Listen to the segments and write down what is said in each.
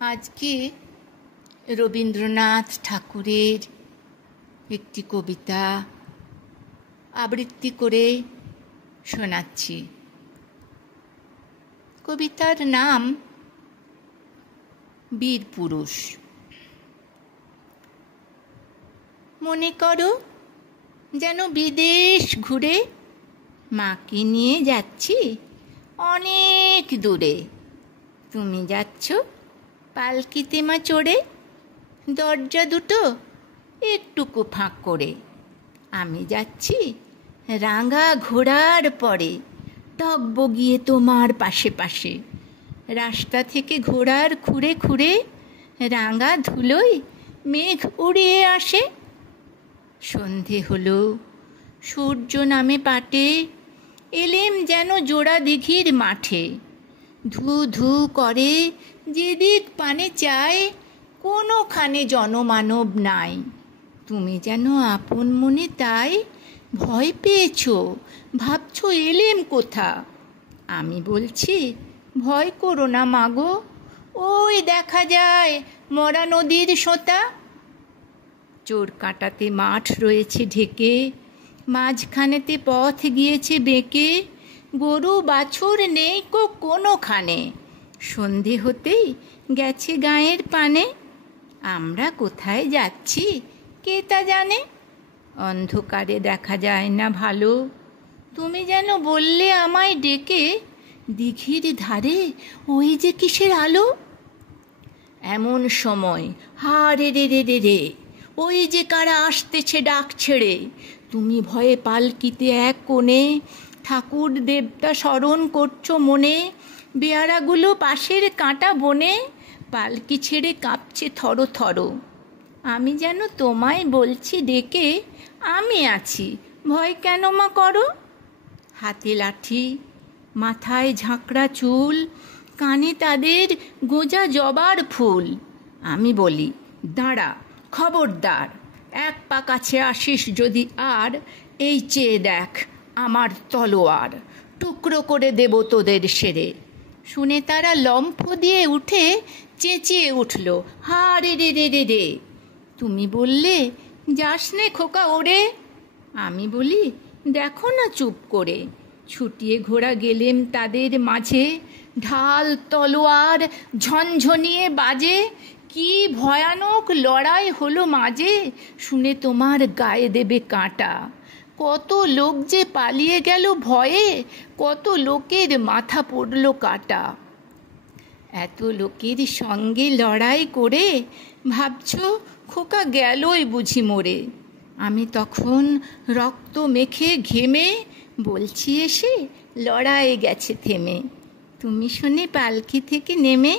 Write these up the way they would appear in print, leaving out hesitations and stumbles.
আজকে রবীন্দ্রনাথ ঠাকুরের একটি কবিতা আবৃত্তি করে শোনাচ্ছি। কবিতার নাম বীরপুরুষ। মনে করো যেন বিদেশ ঘুরে মাকে নিয়ে যাচ্ছি অনেক দূরে। তুমি যাচ্ছ পালকিতে মা চড়ে, দরজা দুটো একটুকু ফাঁক করে। আমি যাচ্ছি রাঙা ঘোড়ার পরে, টগবগিয়ে তোমার পাশে পাশে। রাস্তা থেকে ঘোড়ার খুঁড়ে খুঁড়ে রাঙা ধুলোয় মেঘ উড়িয়ে আসে। সন্ধে হলো, সূর্য নামে পাটে, এলেম যেন জোড়া দিঘির মাঠে। ধু ধু করে যেদিক পানে চায়, কোনোখানে জনমানব নাই। তুমি যেন আপন মনে তাই ভয় পেয়েছ, ভাবছ এলেম কোথা। আমি বলছি ভয় করো না মাগো, ওই দেখা যায় মরা নদীর সোঁতা। চোর কাঁটাতে মাঠ রয়েছে ঢেকে, মাঝখানেতে পথ গিয়েছে বেঁকে। গরু বাছুর নেই কোনোখানে, সন্ধে হতেই গেছে গাঁয়ের পানে। আমরা কোথায় যাচ্ছি কে তা জানে, অন্ধকারে দেখা যায় না ভালো। তুমি যেন বললে আমায় ডেকে, দিঘির ধারে ওই যে কিসের আলো। এমন সময় হা রে রে রে রে রে, ওই যে কারা আসতেছে ডাক ছেড়ে। তুমি ভয়ে পালকিতে এক কোণে, ঠাকুর দেবতা স্মরণ করছো মনে। বেয়ারাগুলো পাশের কাঁটা বনে, পালকি ছেড়ে কাঁপছে থর থর। আমি যেন তোমায় বলছি ডেকে, আমি আছি ভয় কেন মা করো। হাতে লাঠি, মাথায় ঝাঁকড়া চুল, কানে তাদের গোঁজা জবার ফুল। আমি বলি দাঁড়া খবরদার, এক পা কাছে আসিস যদি আর, এই চেয়ে দেখ আমার তলোয়ার, টুকরো করে দেব তোদের সেরে। শুনে তারা লম্ফ দিয়ে উঠে চেঁচিয়ে উঠল হা রে রে রে রে রে। তুমি বললে যাস নে খোকা ওরে। আমি বলি দেখো না চুপ করে। ছুটিয়ে ঘোড়া গেলেম তাদের মাঝে, ঢাল তলোয়ার ঝনঝনিয়ে বাজে। কি ভয়ানক লড়াই হলো মাঝে, শুনে তোমার গায়ে দেবে কাঁটা। কত লোক যে পালিয়ে গেল ভয়ে, কত লোকের মাথা পড়ল কাটা। এত লোকের সঙ্গে লড়াই করে ভাবছ খোকা গেলই বুঝি মরে। আমি তখন রক্ত মেখে ঘেমে বলছি এসে লড়াই গেছে থেমে। তুমি শুনে পালকি থেকে নেমে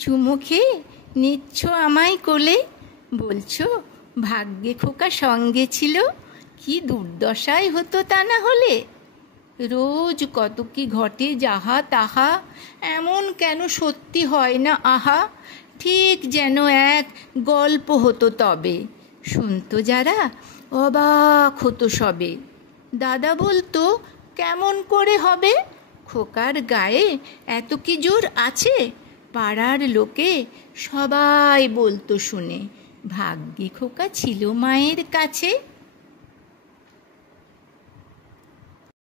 চুমো খেয়ে নিচ্ছ আমায় কোলে। বলছো ভাগ্যে খোকা সঙ্গে ছিল, কি দুর্দশাই হতো তা না হলে। রোজ কত কি ঘটে যাহা তাহা, এমন কেন সত্যি হয় না আহা। ঠিক যেন এক গল্প হতো তবে, শুনতো যারা অবাক হতো সবে। দাদা বলতো কেমন করে হবে, খোকার গায়ে এত কি জোর আছে। পাড়ার লোকে সবাই বলতো শুনে, ভাগ্যে খোকা ছিল মায়ের কাছে।